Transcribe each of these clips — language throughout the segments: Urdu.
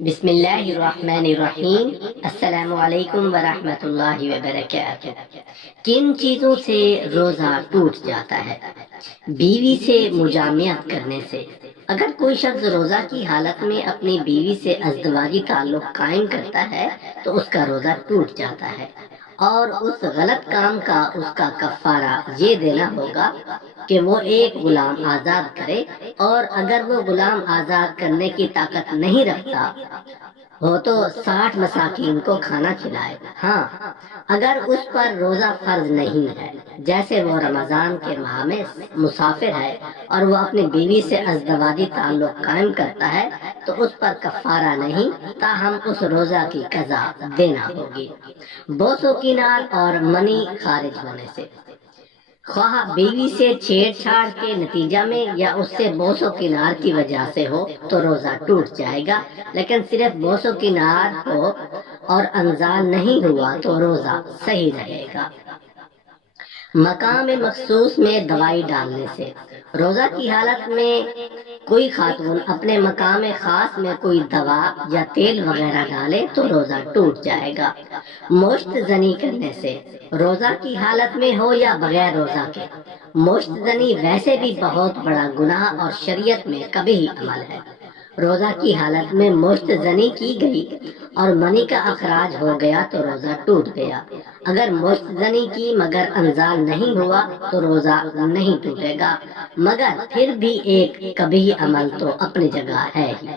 بسم اللہ الرحمن الرحیم۔ السلام علیکم ورحمۃ اللہ وبرکاتہ۔ کن چیزوں سے روزہ ٹوٹ جاتا ہے؟ بیوی سے مجامعت کرنے سے۔ اگر کوئی شخص روزہ کی حالت میں اپنی بیوی سے ازدواجی تعلق قائم کرتا ہے تو اس کا روزہ ٹوٹ جاتا ہے، اور اس غلط کام کا اس کا کفارہ یہ دینا ہوگا کہ وہ ایک غلام آزاد کرے، اور اگر وہ غلام آزاد کرنے کی طاقت نہیں رکھتا ہو تو 60 مساکین کو کھانا کھلائے۔ ہاں، اگر اس پر روزہ فرض نہیں ہے، جیسے وہ رمضان کے ماہ میں مسافر ہے اور وہ اپنی بیوی سے ازدواجی تعلق قائم کرتا ہے تو اس پر کفارہ نہیں، تاہم اس روزہ کی قضا دینا ہوگی۔ بوس و کنار اور منی خارج ہونے سے۔ خواہ بیوی سے چھیڑ چھاڑ کے نتیجہ میں یا اس سے بوس و کنار کی وجہ سے ہو تو روزہ ٹوٹ جائے گا، لیکن صرف بوس و کنار ہو اور انزال نہیں ہوا تو روزہ صحیح رہے گا۔ مقام مخصوص میں دوائی ڈالنے سے۔ روزہ کی حالت میں کوئی خاتون اپنے مقام خاص میں کوئی دوا یا تیل وغیرہ ڈالے تو روزہ ٹوٹ جائے گا۔ مشت زنی کرنے سے۔ روزہ کی حالت میں ہو یا بغیر روزہ کے، مشت زنی ویسے بھی بہت بڑا گناہ اور شریعت میں کبھی عمل ہے۔ روزہ کی حالت میں مشت زنی کی گئی اور منی کا اخراج ہو گیا تو روزہ ٹوٹ گیا۔ اگر مشت زنی کی مگر انزال نہیں ہوا تو روزہ نہیں ٹوٹے گا، مگر پھر بھی ایک کبھی عمل تو اپنی جگہ ہے ہی۔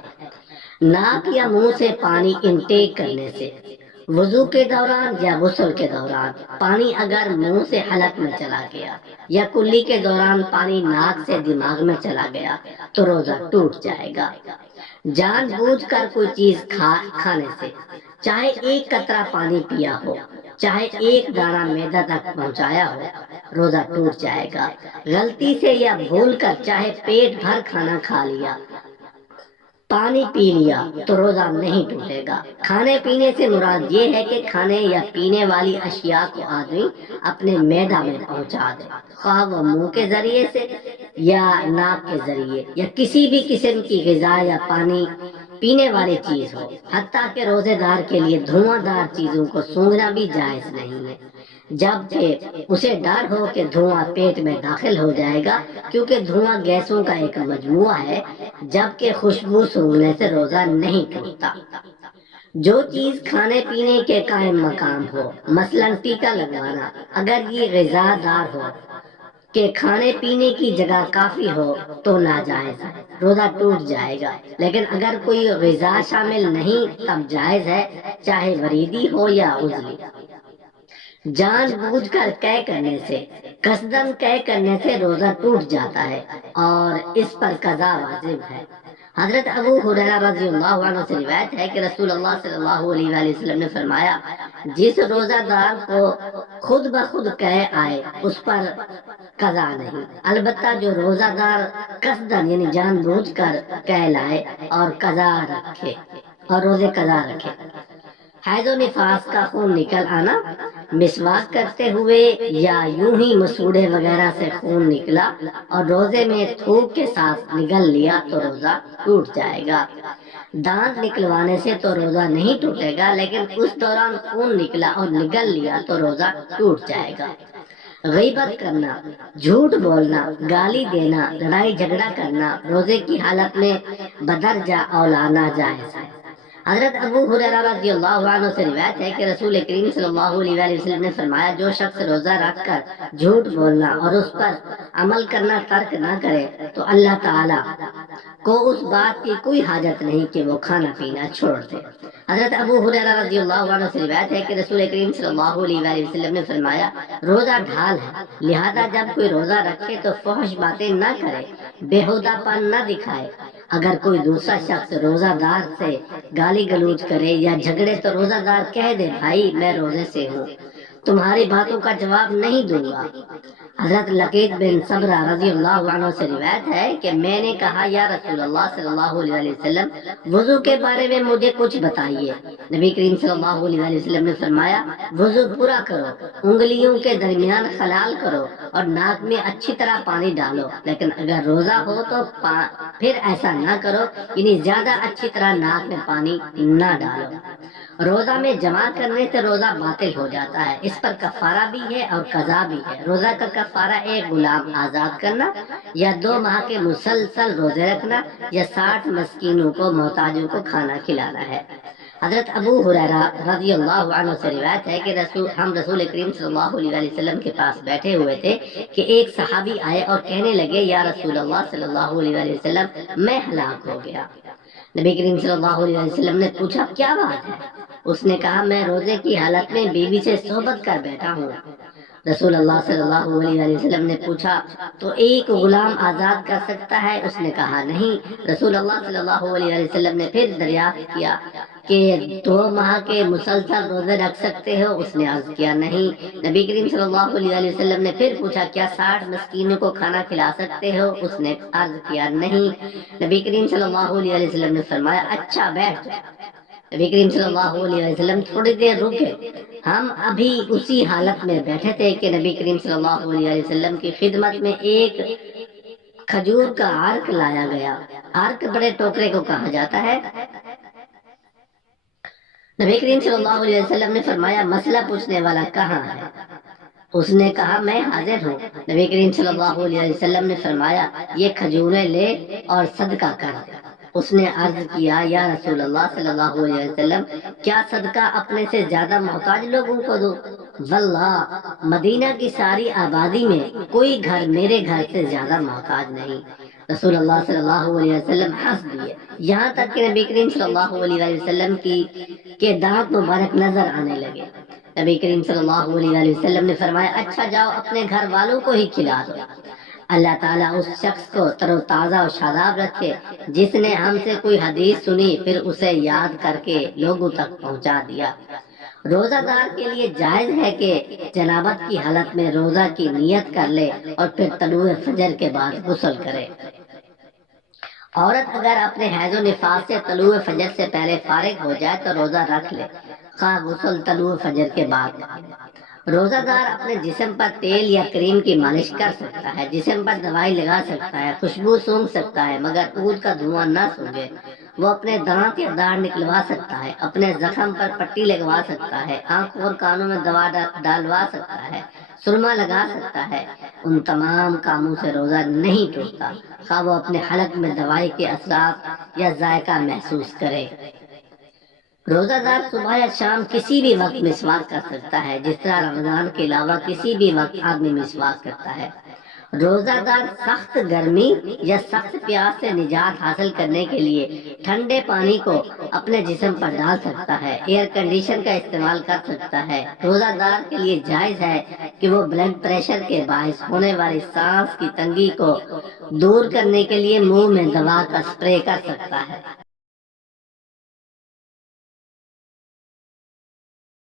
ناک یا منہ سے پانی انٹیک کرنے سے۔ وضو کے دوران یا غسل کے دوران پانی اگر منہ سے حلق میں چلا گیا یا کلی کے دوران پانی ناک سے دماغ میں چلا گیا تو روزہ ٹوٹ جائے گا۔ جان بوجھ کر کوئی چیز کھانے سے، چاہے ایک قطرہ پانی پیا ہو، چاہے ایک دانہ معدہ تک پہنچایا ہو، روزہ ٹوٹ جائے گا۔ غلطی سے یا بھول کر چاہے پیٹ بھر کھانا کھا لیا، پانی پی لیا تو روزہ نہیں ٹوٹے گا۔ کھانے پینے سے مراد یہ ہے کہ کھانے یا پینے والی اشیاء کو آدمی اپنے معدہ میں پہنچا دے، خواہ وہ منہ کے ذریعے سے یا ناک کے ذریعے یا کسی بھی قسم کی غذا یا پانی پینے والی چیز ہو۔ حتیٰ کہ روزے دار کے لیے دھواں دار چیزوں کو سونگھنا بھی جائز نہیں ہے، جبکہ اسے ڈر ہو کہ دھواں پیٹ میں داخل ہو جائے گا، کیونکہ دھواں گیسوں کا ایک مجموعہ ہے، جبکہ خوشبو سونگھنے سے روزہ نہیں ٹوٹتا۔ جو چیز کھانے پینے کے قائم مقام ہو، مثلاً ٹیکا لگوانا، اگر یہ غذا دار ہو کہ کھانے پینے کی جگہ کافی ہو تو ناجائز ہے، روزہ ٹوٹ جائے گا۔ لیکن اگر کوئی غذا شامل نہیں تب جائز ہے، چاہے وریدی ہو یا عضوی۔ جان بوجھ کر قے کرنے سے۔ قصداً قے کرنے سے روزہ ٹوٹ جاتا ہے اور اس پر قضا واجب ہے۔ حضرت ابو ہریرہ رضی اللہ عنہ سے روایت ہے کہ رسول اللہ صلی اللہ علیہ وآلہ وسلم نے فرمایا، جس روزہ دار کو خود بخود قے آئے اس پر قضا نہیں، البتہ جو روزہ دار قصداً یعنی جان بوجھ کر قے لائے اور قضا رکھے اور روزے قضا رکھے۔ حیض و نفاس کا خون نکل آنا، مسواک کرتے ہوئے یا یوں ہی مسوڑے وغیرہ سے خون نکلا اور روزے میں تھوک کے ساتھ نگل لیا تو روزہ ٹوٹ جائے گا۔ دانت نکلوانے سے تو روزہ نہیں ٹوٹے گا، لیکن اس دوران خون نکلا اور نگل لیا تو روزہ ٹوٹ جائے گا۔ غیبت کرنا، جھوٹ بولنا، گالی دینا، لڑائی جھگڑا کرنا روزے کی حالت میں بدرجہ اولا ناجائز ہے۔ حضرت ابو ہریرہ رضی اللہ عنہ سے روایت ہے کہ رسول کریم صلی اللہ علیہ وآلہ وسلم نے فرمایا، جو شخص روزہ رکھ کر جھوٹ بولنا اور اس پر عمل کرنا ترک نہ کرے تو اللہ تعالیٰ کو اس بات کی کوئی حاجت نہیں کہ وہ کھانا پینا چھوڑ دے۔ حضرت ابو ہریرہ رضی اللہ عنہ سے روایت ہے کہ رسول کریم صلی اللہ علیہ وآلہ وسلم نے فرمایا، روزہ ڈھال ہے، لہذا جب کوئی روزہ رکھے تو فحش باتیں نہ کرے، بےہودہ پن نہ دکھائے۔ اگر کوئی دوسرا شخص روزہ دار سے گالی گلوچ کرے یا جھگڑے تو روزہ دار کہہ دے، بھائی میں روزے سے ہوں، تمہاری باتوں کا جواب نہیں دوں گا۔ حضرت لقیط بن صبرہ رضی اللہ عنہ سے روایت ہے کہ میں نے کہا یا رسول اللہ صلی اللہ علیہ وسلم وضو کے بارے میں مجھے کچھ بتائیے۔ نبی کریم صلی اللہ علیہ وسلم نے فرمایا وضو پورا کرو، انگلیوں کے درمیان خلال کرو اور ناک میں اچھی طرح پانی ڈالو، لیکن اگر روزہ ہو تو پھر ایسا نہ کرو، یعنی زیادہ اچھی طرح ناک میں پانی نہ ڈالو۔ روزہ میں جمع کرنے سے روزہ باطل ہو جاتا ہے، اس پر کفارہ بھی ہے اور قضا بھی ہے۔ روزہ کا کفارہ ایک غلام آزاد کرنا یا 2 ماہ کے مسلسل روزے رکھنا یا 60 مسکینوں کو محتاجوں کو کھانا کھلانا ہے۔ حضرت ابو ہریرہ رضی اللہ عنہ سے روایت ہے کہ ہم رسول کریم صلی اللہ علیہ وسلم کے پاس بیٹھے ہوئے تھے کہ ایک صحابی آئے اور کہنے لگے یا رسول اللہ صلی اللہ علیہ وسلم میں ہلاک ہو گیا۔ نبی کریم صلی اللہ علیہ وسلم نے پوچھا کیا بات ہے؟ اس نے کہا میں روزے کی حالت میں بیوی سے صحبت کر بیٹھا ہوں۔ رسول اللہ صلی اللہ علیہ وسلم نے پوچھا تو ایک غلام آزاد کر سکتا ہے؟ اس نے کہا نہیں۔ رسول اللہ صلی اللہ علیہ وسلم نے پھر دریافت کیا کہ 2 ماہ کے مسلسل روزے رکھ سکتے ہو؟ اس نے عرض کیا نہیں۔ نبی کریم صلی اللہ علیہ وسلم نے پھر پوچھا کیا 60 مسکینوں کو کھانا کھلا سکتے ہو؟ اس نے عرض کیا نہیں۔ نبی کریم صلی اللہ علیہ وسلم نے فرمایا اچھا بیٹھ جاؤ۔ نبی کریم صلی اللہ علیہ وسلم تھوڑی دیر رکے، ہم ابھی اسی حالت میں بیٹھے تھے کہ نبی کریم صلی اللہ علیہ وسلم کی خدمت میں ایک کھجور کا عرق لایا گیا۔ عرق بڑے ٹوکرے کو کہا جاتا ہے۔ نبی کریم صلی اللہ علیہ وسلم نے فرمایا مسئلہ پوچھنے والا کہاں ہے؟ اس نے کہا میں حاضر ہوں۔ نبی کریم صلی اللہ علیہ وسلم نے فرمایا یہ کھجوریں لے اور صدقہ کر۔ اس نے عرض کیا یا رسول اللہ صلی اللہ علیہ وسلم کیا صدقہ اپنے سے زیادہ محتاج لوگوں کو دو؟ واللہ مدینہ کی ساری آبادی میں کوئی گھر میرے گھر سے زیادہ محتاج نہیں۔ رسول اللہ صلی اللہ علیہ وسلم ہنس دیے، یہاں تک کہ نبی کریم صلی اللہ علیہ وسلم کے دانت مبارک نظر آنے لگے۔ نبی کریم صلی اللہ علیہ وسلم نے فرمایا اچھا جاؤ اپنے گھر والوں کو ہی کھلا دو۔ اللہ تعالیٰ اس شخص کو تر و تازہ و شاداب رکھے جس نے ہم سے کوئی حدیث سنی پھر اسے یاد کر کے لوگوں تک پہنچا دیا۔ روزہ دار کے لیے جائز ہے کہ جنابت کی حالت میں روزہ کی نیت کر لے اور پھر طلوع فجر کے بعد غسل کرے۔ عورت اگر اپنے حیض و نفاس سے طلوع فجر سے پہلے فارغ ہو جائے تو روزہ رکھ لے، خواہ غسل طلوع فجر کے بعد۔ روزہ دار اپنے جسم پر تیل یا کریم کی مالش کر سکتا ہے، جسم پر دوائی لگا سکتا ہے، خوشبو سونگھ سکتا ہے، مگر عود کا دھواں نہ سونگے۔ وہ اپنے دانت یا داڑھ نکلوا سکتا ہے، اپنے زخم پر پٹی لگوا سکتا ہے، آنکھ اور کانوں میں دوا ڈالوا سکتا ہے، سرما لگا سکتا ہے۔ ان تمام کاموں سے روزہ نہیں ٹوٹتا، خواہ وہ اپنے حلق میں دوائی کے اثرات یا ذائقہ محسوس کرے۔ روزہ دار صبح یا شام کسی بھی وقت مسواک کر سکتا ہے، جس طرح رمضان کے علاوہ کسی بھی وقت آدمی مسواک کرتا ہے۔ روزہ دار سخت گرمی یا سخت پیاس سے نجات حاصل کرنے کے لیے ٹھنڈے پانی کو اپنے جسم پر ڈال سکتا ہے، ایئر کنڈیشن کا استعمال کر سکتا ہے۔ روزہ دار کے لیے جائز ہے کہ وہ بلڈ پریشر کے باعث ہونے والی سانس کی تنگی کو دور کرنے کے لیے منہ میں دوا کا اسپرے کر سکتا ہے۔